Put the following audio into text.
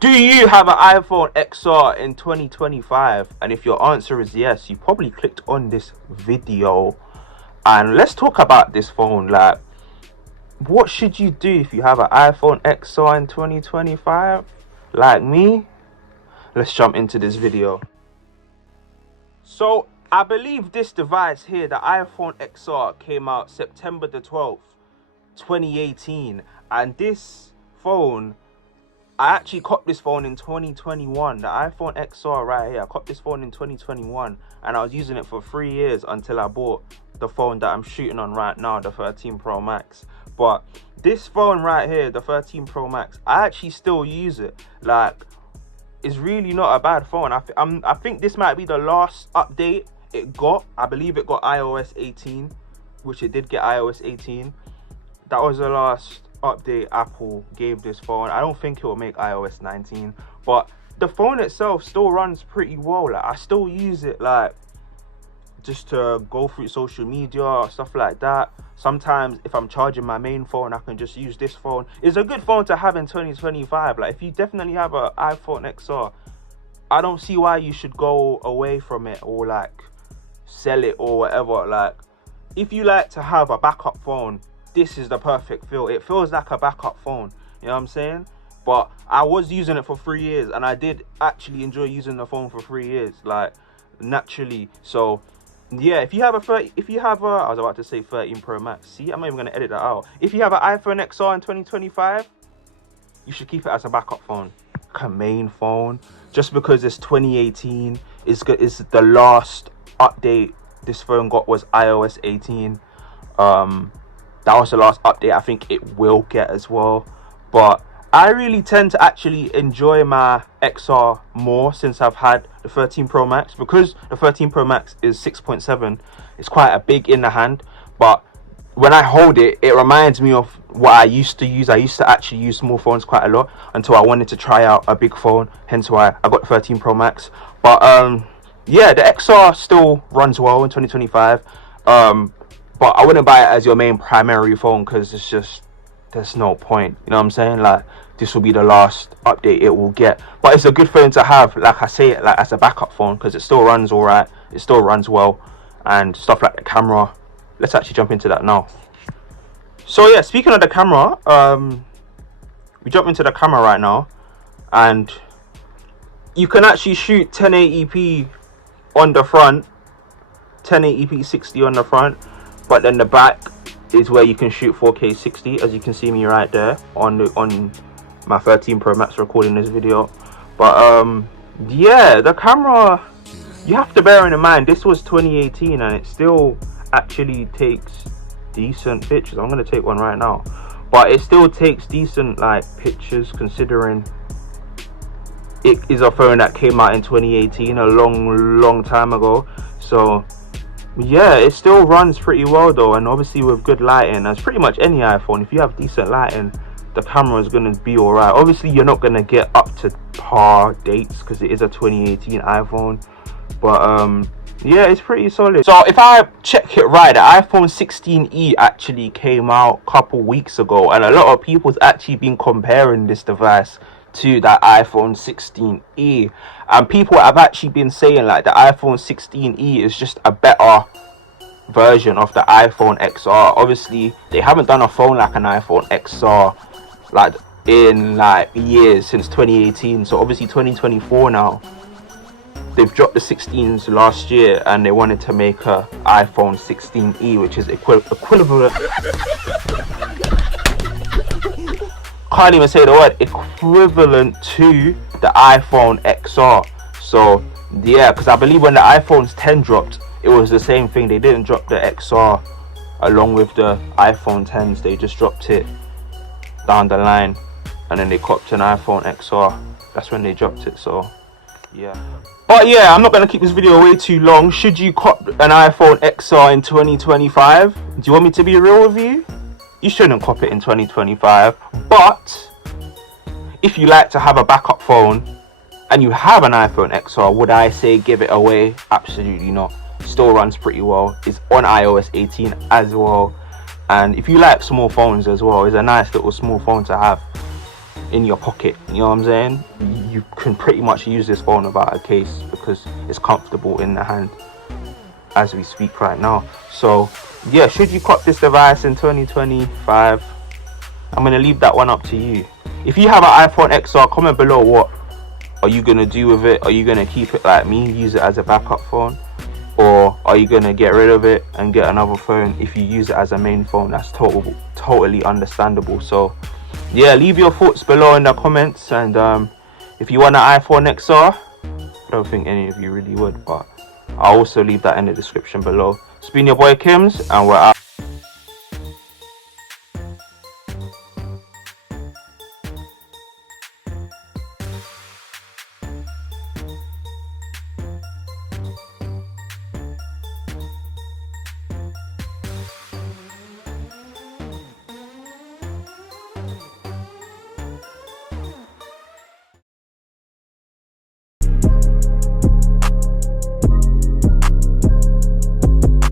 Do you have an iPhone XR in 2025? And if your answer is yes, you probably clicked on this video. And let's talk about this phone. Like, what should you do if you have an iPhone XR in 2025? Like me? Let's jump into this video. So, I believe this device here, the iPhone XR, came out September the 12th, 2018. And this phone, I actually copped this phone in 2021. The iPhone XR right here, I copped this phone in 2021. And I was using it for 3 years until I bought the phone that I'm shooting on right now, the 13 Pro Max. But this phone right here, the 13 Pro Max, I actually still use it. Like, it's really not a bad phone. I think this might be the last update it got. I believe it got iOS 18, which it did get iOS 18. That was the last update Apple gave this phone. I don't think it will make iOS 19, but the phone itself still runs pretty well. Like, I still use it, like, just to go through social media, stuff like that. Sometimes if I'm charging my main phone, I can just use this phone. It's a good phone to have in 2025. Like, if you definitely have an iPhone XR, I don't see why you should go away from it or like sell it or whatever. Like, if you like to have a backup phone, this is the perfect feel. It feels like a backup phone, you know what I'm saying? But I was using it for 3 years, and I did actually enjoy using the phone for 3 years, like, naturally. So yeah, if you have I was about to say 13 Pro Max. See, I'm not even gonna edit that out. If you have an iPhone XR in 2025, you should keep it as a backup phone, like a main phone. Just because it's 2018, is the last update this phone got was iOS 18. That was the last update I think it will get as well. But I really tend to actually enjoy my XR more since I've had the 13 Pro Max, because the 13 Pro Max is 6.7. It's quite a big in the hand, but when I hold it, it reminds me of what I used to use. I used to actually use small phones quite a lot until I wanted to try out a big phone, hence why I got the 13 Pro Max. But yeah, the XR still runs well in 2025. But I wouldn't buy it as your main primary phone, because it's just, there's no point, you know what I'm saying? Like, this will be the last update it will get. But it's a good phone to have, like I say, like as a backup phone, because it still runs all right, it still runs well, and stuff like the camera. Let's actually jump into that now. So yeah, speaking of the camera, we jump into the camera right now, and you can actually shoot 1080p on the front, 1080p 60 on the front, but then the back is where you can shoot 4K 60, as you can see me right there on my 13 Pro Max recording this video. But yeah, the camera, you have to bear in mind this was 2018 and it still actually takes decent pictures. I'm gonna take one right now, but it still takes decent like pictures, considering it is a phone that came out in 2018, a long time ago. So yeah, it still runs pretty well though, and obviously with good lighting, as pretty much any iPhone, if you have decent lighting, the camera is going to be alright. Obviously you're not going to get up to par dates because it is a 2018 iPhone, but yeah, it's pretty solid. So if I check it right, the iPhone 16e actually came out a couple weeks ago, and a lot of people's actually been comparing this device to that iPhone 16e, and people have actually been saying like the iPhone 16e is just a better version of the iPhone XR. Obviously they haven't done a phone like an iPhone XR like in like years, since 2018. So obviously 2024 now, they've dropped the 16s last year, and they wanted to make a iPhone 16e, which is equivalent can't even say the word, equivalent to the iPhone XR. So yeah, because I believe when the iPhones 10 dropped, it was the same thing. They didn't drop the XR along with the iPhone 10s, they just dropped it down the line, and then they copped an iPhone XR. That's when they dropped it. So yeah, but yeah, I'm not going to keep this video way too long. Should you cop an iPhone XR in 2025? Do you want me to be real with you? You shouldn't cop it in 2025, but if you like to have a backup phone and you have an iPhone XR, would I say give it away? Absolutely not. Still runs pretty well. It's on iOS 18 as well, and if you like small phones as well, it's a nice little small phone to have. in your pocket. You know what I'm saying? You can pretty much use this phone without a case because it's comfortable in the hand as we speak right now. So yeah, should you cop this device in 2025? I'm gonna leave that one up to you. If you have an iPhone XR, comment below what are you gonna do with it. Are you gonna keep it like me, use it as a backup phone, or are you gonna get rid of it and get another phone? If you use it as a main phone, that's totally understandable. So yeah, leave your thoughts below in the comments. And if you want an iPhone XR, I don't think any of you really would, but I'll also leave that in the description below. It's been your boy Kimz, and we're out.